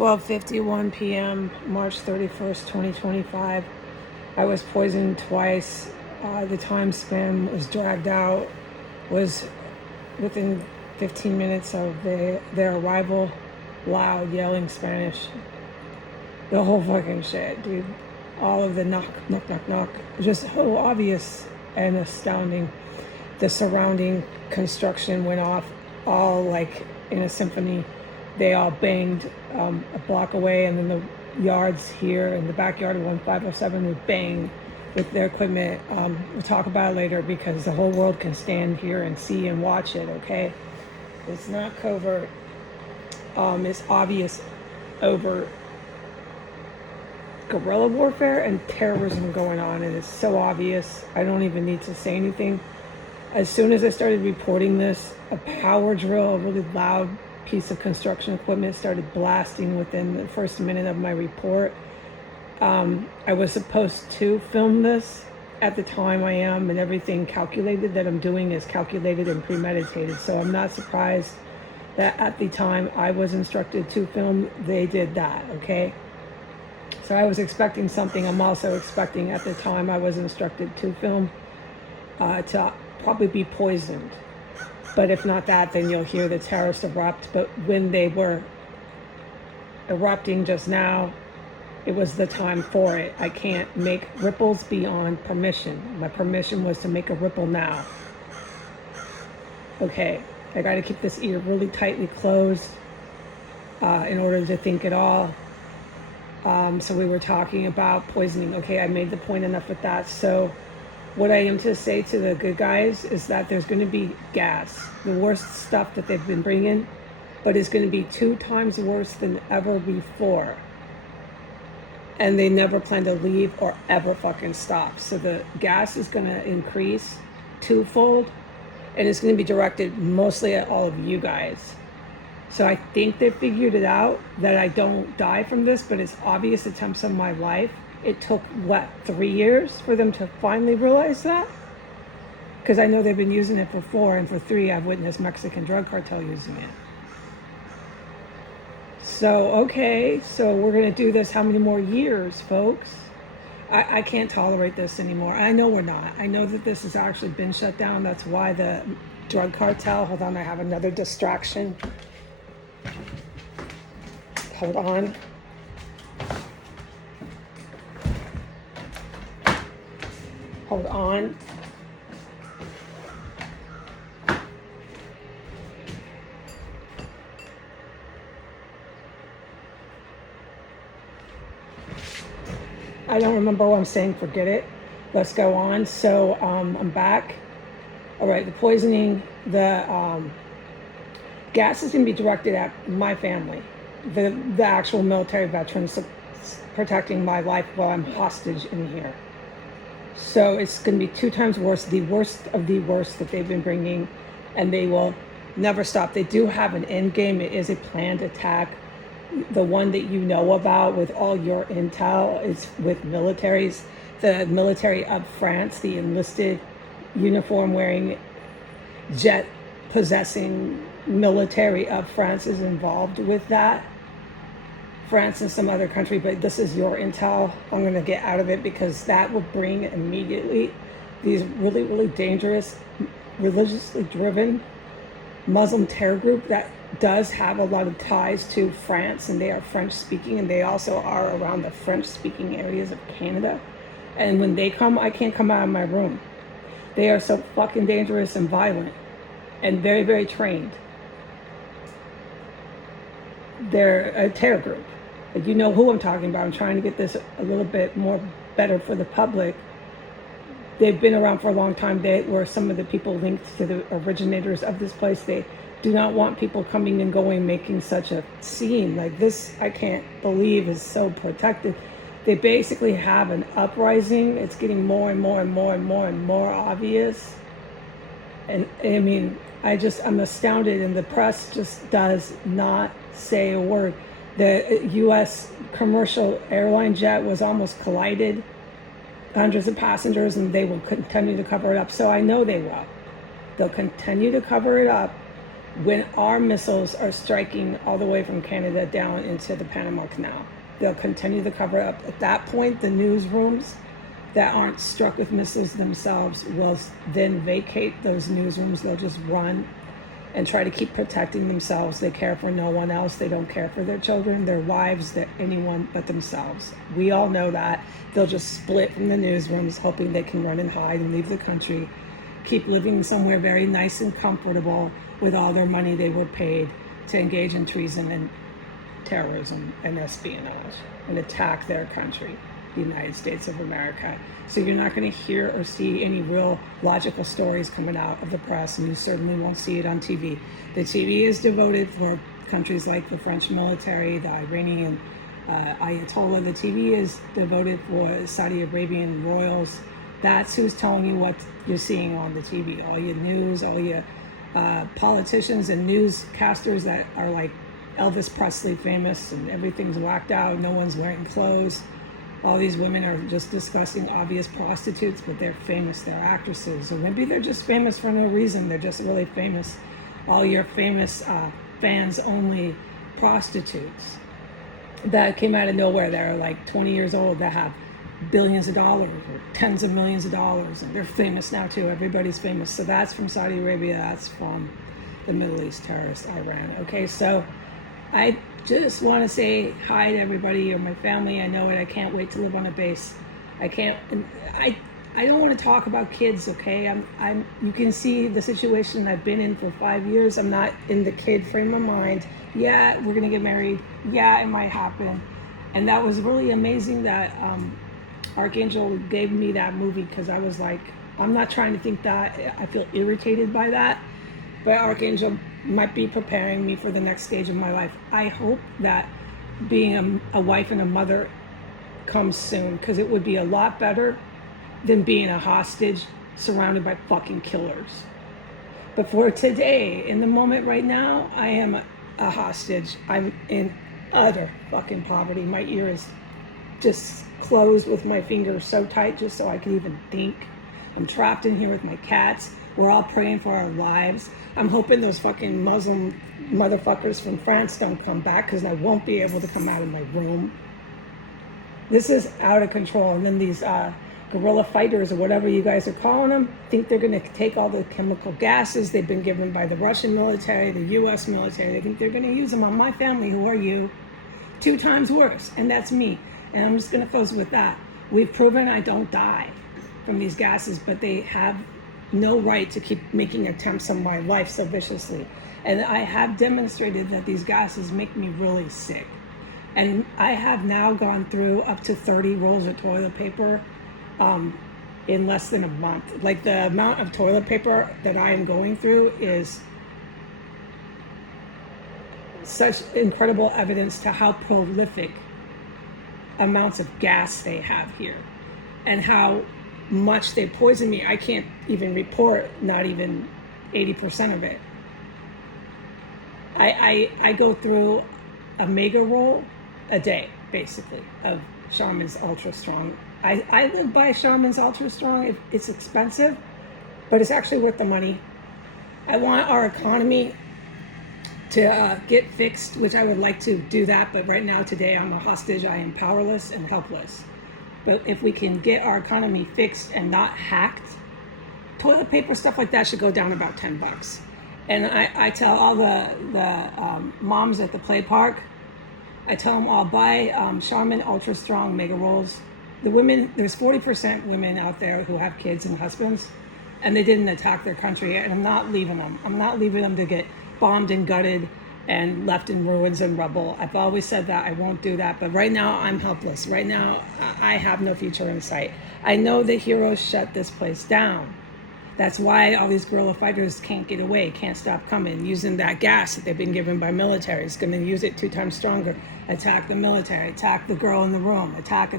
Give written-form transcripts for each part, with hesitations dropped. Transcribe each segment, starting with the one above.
12:51 p.m., March 31st, 2025. I was poisoned twice. The time span was dragged out, was within 15 minutes of their arrival. Loud, yelling Spanish. The whole fucking shit, dude. All of the knock, knock, knock, knock. Just so obvious and astounding. The surrounding construction went off all like in a symphony. They all banged a block away, and then the yards here in the backyard of 1507 would bang with their equipment. We'll talk about it later because the whole world can stand here and see and watch it, okay? It's not covert. It's obvious over guerrilla warfare and terrorism going on, and it's so obvious. I don't even need to say anything. As soon as I started reporting this, a power drill, a really loud piece of construction equipment, started blasting within the first minute of my report. I was supposed to film this at the time I am, and everything calculated that I'm doing is calculated and premeditated. So I'm not surprised that at the time I was instructed to film, they did that, okay? So I was expecting something. I'm also expecting at the time I was instructed to film to probably be poisoned. But if not that, then you'll hear the terrorists erupt. But when they were erupting just now, it was the time for it. I can't make ripples beyond permission. My permission was to make a ripple now. Okay, I got to keep this ear really tightly closed in order to think it all. So we were talking about poisoning. Okay, I made the point enough with that. So what I am to say to the good guys is that there's going to be gas, the worst stuff that they've been bringing, but it's going to be 2 times worse than ever before. And they never plan to leave or ever fucking stop. So the gas is going to increase twofold, and it's going to be directed mostly at all of you guys. So I think they figured it out that I don't die from this, but it's obvious attempts on my life. It took, 3 years for them to finally realize that? Because I know they've been using it for 4, and for 3, I've witnessed Mexican drug cartel using it. So, okay, so we're going to do this how many more years, folks? I can't tolerate this anymore. I know we're not. I know that this has actually been shut down. That's why the drug cartel, hold on, I have another distraction. Hold on. Hold on. I don't remember what I'm saying. Forget it. Let's go on. So I'm back. All right. The poisoning, the gas is going to be directed at my family, the actual military veterans protecting my life while I'm hostage in here. So it's going to be 2 times worse, the worst of the worst that they've been bringing, and they will never stop. They do have an end game. It is a planned attack. The one that you know about with all your intel is with militaries. The military of France, the enlisted, uniform wearing, jet possessing military of France is involved with that. France and some other country, but this is your intel. I'm going to get out of it because that will bring immediately these really, really dangerous, religiously driven Muslim terror group that does have a lot of ties to France, and they are French speaking, and they also are around the French speaking areas of Canada. And when they come, I can't come out of my room. They are so fucking dangerous and violent and very, very trained. They're a terror group. You know who I'm talking about. I'm trying to get this a little bit more better for the public. They've been around for a long time. They were some of the people linked to the originators of this place. They do not want people coming and going, making such a scene. Like this, I can't believe is so protected. They basically have an uprising. It's getting more and more and more and more and more obvious. And I mean, I'm astounded, and the press just does not say a word. The U.S. commercial airline jet was almost collided, hundreds of passengers, and they will continue to cover it up. So I know they will. They'll continue to cover it up when our missiles are striking all the way from Canada down into the Panama Canal. They'll continue the cover up. At that point, the newsrooms that aren't struck with missiles themselves will then vacate those newsrooms. They'll just run and try to keep protecting themselves. They care for no one else. They don't care for their children, their wives, anyone but themselves. We all know that. They'll just split from the newsrooms, hoping they can run and hide and leave the country, keep living somewhere very nice and comfortable with all their money they were paid to engage in treason and terrorism and espionage and attack their country, the United States of America. So you're not going to hear or see any real logical stories coming out of the press, and you certainly won't see it on TV. The TV is devoted for countries like the French military, the Iranian Ayatollah. The TV is devoted for Saudi Arabian royals. That's who's telling you what you're seeing on the TV. All your news, all your politicians and newscasters that are like Elvis Presley famous and everything's whacked out, no one's wearing clothes. All these women are just discussing obvious prostitutes, but they're famous, they're actresses. Or maybe they're just famous for no reason, they're just really famous. All your famous fans only prostitutes that came out of nowhere, that are like 20 years old, that have billions of dollars or tens of millions of dollars, and they're famous now too. Everybody's famous. So that's from Saudi Arabia, that's from the Middle East terrorist Iran. Okay, so I just want to say hi to everybody or my family. I know it. I can't wait to live on a base. I don't want to talk about kids, okay? You can see the situation I've been in for 5 years. I'm not in the kid frame of mind. Yeah, we're going to get married. Yeah, it might happen. And that was really amazing that Archangel gave me that movie, because I was like, I'm not trying to think that. I feel irritated by that. But Archangel might be preparing me for the next stage of my life. I hope that being a wife and a mother comes soon, because it would be a lot better than being a hostage surrounded by fucking killers. But for today, in the moment right now, I am a hostage. I'm in utter fucking poverty. My ear is just closed with my fingers so tight just so I can even think. I'm trapped in here with my cats. We're all praying for our lives. I'm hoping those fucking Muslim motherfuckers from France don't come back, because I won't be able to come out of my room. This is out of control. And then these guerrilla fighters, or whatever you guys are calling them, think they're going to take all the chemical gases they've been given by the Russian military, the US military. They think they're going to use them on my family. Who are you? 2 times worse. And that's me. And I'm just going to close with that. We've proven I don't die from these gases, but they have no right to keep making attempts on my life so viciously. And I have demonstrated that these gases make me really sick. And I have now gone through up to 30 rolls of toilet paper in less than a month. Like, the amount of toilet paper that I am going through is such incredible evidence to how prolific amounts of gas they have here, and how much they poison me. I can't even report not even 80% of it. I go through a mega roll a day, basically, of Charmin's Ultra Strong. I live by Charmin's Ultra Strong. It's expensive, but it's actually worth the money. I want our economy to get fixed, which I would like to do that, but right now, today, I'm a hostage. I am powerless and helpless. But if we can get our economy fixed and not hacked, toilet paper, stuff like that should go down about $10. And I tell all the moms at the play park, I tell them all, buy Charmin Ultra Strong Mega Rolls. The women, there's 40% women out there who have kids and husbands, and they didn't attack their country, and I'm not leaving them. I'm not leaving them to get bombed and gutted and left in ruins and rubble. I've always said that I won't do that, but right now I'm helpless. Right now I have no future in sight. I know the heroes shut this place down. That's why all these guerrilla fighters can't get away, can't stop coming, using that gas that they've been given by military. It's going to use it 2 times stronger. Attack the military, attack the girl in the room, attack.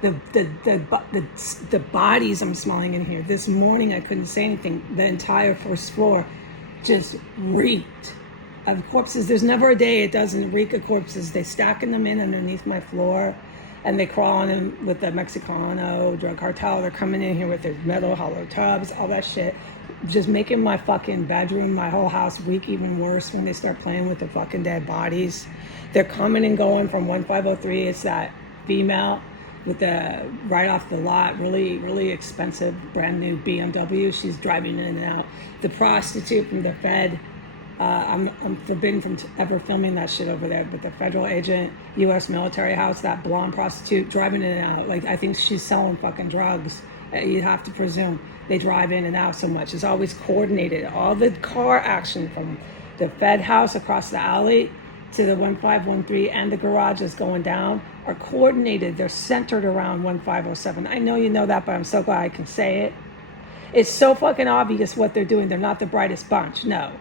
The bodies I'm smelling in here. This morning I couldn't say anything. The entire first floor just reeked of corpses. There's never a day it doesn't reek of corpses. They're stacking them in underneath my floor. and they crawling in with the Mexicano drug cartel. They're coming in here with their metal hollow tubs, all that shit. Just making my fucking bedroom, my whole house reek even worse when they start playing with the fucking dead bodies. They're coming and going from 1503. It's that female with the right off the lot, really, really expensive brand new BMW. She's driving in and out. The prostitute from the Fed. I'm forbidden from ever filming that shit over there. But the federal agent, U.S. military house, that blonde prostitute driving in and out. Like, I think she's selling fucking drugs. You have to presume they drive in and out so much. It's always coordinated. All the car action from the Fed house across the alley to the 1513 and the garages going down are coordinated. They're centered around 1507. I know you know that, but I'm so glad I can say it. It's so fucking obvious what they're doing. They're not the brightest bunch, no.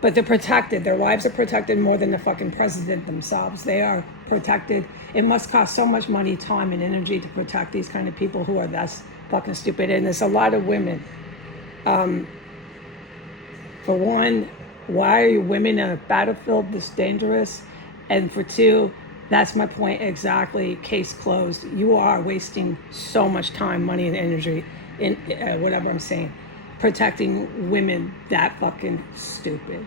But they're protected. Their lives are protected more than the fucking president themselves. They are protected. It must cost so much money, time, and energy to protect these kind of people who are that fucking stupid. And there's a lot of women. For one, why are you women in a battlefield this dangerous? And for two, that's my point exactly. Case closed. You are wasting so much time, money, and energy in whatever I'm saying, protecting women that fucking stupid.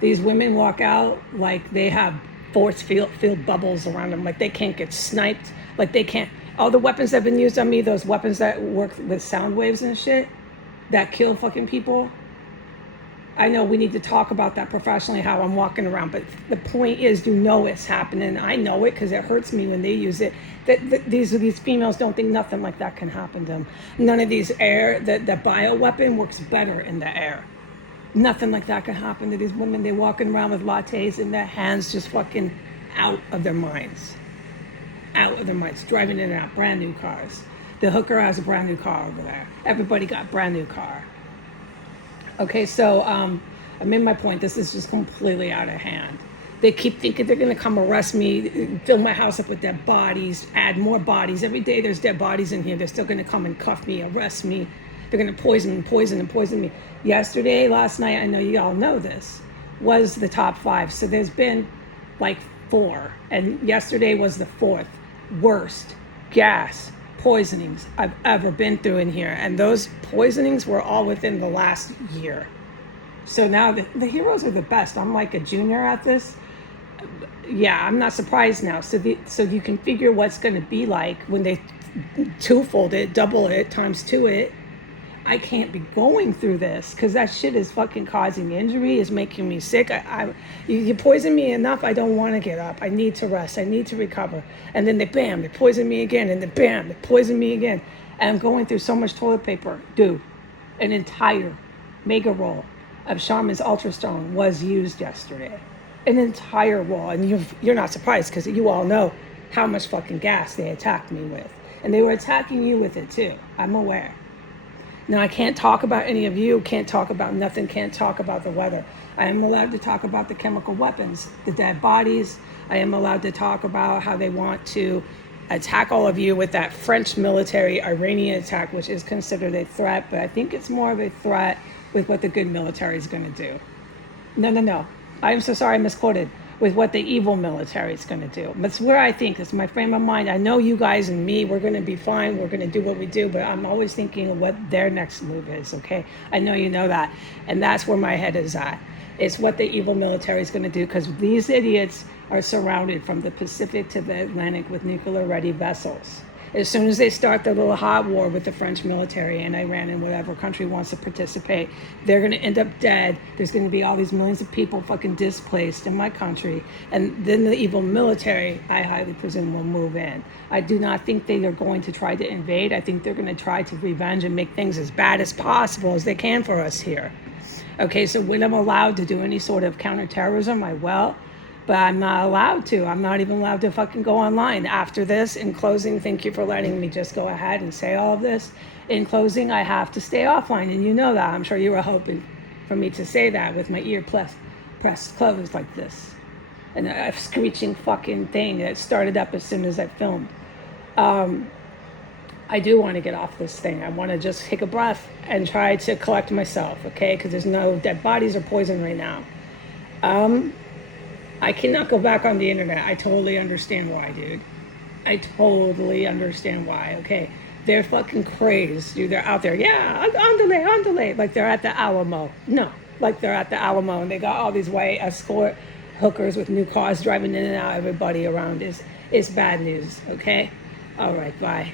These women walk out like they have force field bubbles around them, like they can't get sniped, like they can't. All the weapons that have been used on me, those weapons that work with sound waves and shit, that kill fucking people. I know we need to talk about that professionally, how I'm walking around, but the point is, you know it's happening. I know it because it hurts me when they use it. These females don't think nothing like that can happen to them. None of these air, the bioweapon works better in the air. Nothing like that can happen to these women. They're walking around with lattes in their hands, just fucking out of their minds. Out of their minds, driving in and out, brand new cars. The hooker has a brand new car over there. Everybody got brand new car. Okay, so I made my point. This is just completely out of hand. They keep thinking they're going to come arrest me, fill my house up with dead bodies, add more bodies. Every day there's dead bodies in here. They're still going to come and cuff me, arrest me. They're going to poison me. Yesterday, last night, I know you all know this, was the top 5. So there's been like 4. And yesterday was the 4th worst gas poisonings I've ever been through in here. And those poisonings were all within the last year. So now the heroes are the best. I'm like a junior at this. Yeah, I'm not surprised now. So you can figure what's going to be like when they twofold it, double it, times 2 it. I can't be going through this because that shit is fucking causing injury, is making me sick. You poison me enough, I don't want to get up. I need to rest. I need to recover. And then they poison me again. And then they poison me again. And I'm going through so much toilet paper. Dude, an entire mega roll of Charmin's Ultra Strong was used yesterday. An entire roll. And you're not surprised because you all know how much fucking gas they attacked me with. And they were attacking you with it too. I'm aware. Now, I can't talk about any of you, can't talk about nothing, can't talk about the weather. I am allowed to talk about the chemical weapons, the dead bodies. I am allowed to talk about how they want to attack all of you with that French military Iranian attack, which is considered a threat, but I think it's more of a threat with what the good military is going to do. No. I am so sorry I misquoted. With what the evil military is going to do. That's where I think, it's my frame of mind. I know you guys and me, we're going to be fine. We're going to do what we do, but I'm always thinking of what their next move is, okay? I know you know that. And that's where my head is at. It's what the evil military is going to do, because these idiots are surrounded from the Pacific to the Atlantic with nuclear-ready vessels. As soon as they start their little hot war with the French military and Iran and whatever country wants to participate, they're going to end up dead. There's going to be all these millions of people fucking displaced in my country. And then the evil military, I highly presume, will move in. I do not think they are going to try to invade. I think they're going to try to revenge and make things as bad as possible as they can for us here. Okay, so when I'm allowed to do any sort of counterterrorism, I will. But I'm not allowed to. I'm not even allowed to fucking go online. After this, in closing, thank you for letting me just go ahead and say all of this. In closing, I have to stay offline, and you know that. I'm sure you were hoping for me to say that with my ear pressed closed like this. And a screeching fucking thing that started up as soon as I filmed. I do want to get off this thing. I want to just take a breath and try to collect myself, okay? Because there's no dead bodies or poison right now. I cannot go back on the internet. I totally understand why, dude. I totally understand why. Okay, they're fucking crazed, dude. They're out there, yeah, andale, like they're at the Alamo. No, like they're at the Alamo, and they got all these white escort hookers with new cars driving in and out. Everybody around is bad news. Okay, all right, bye.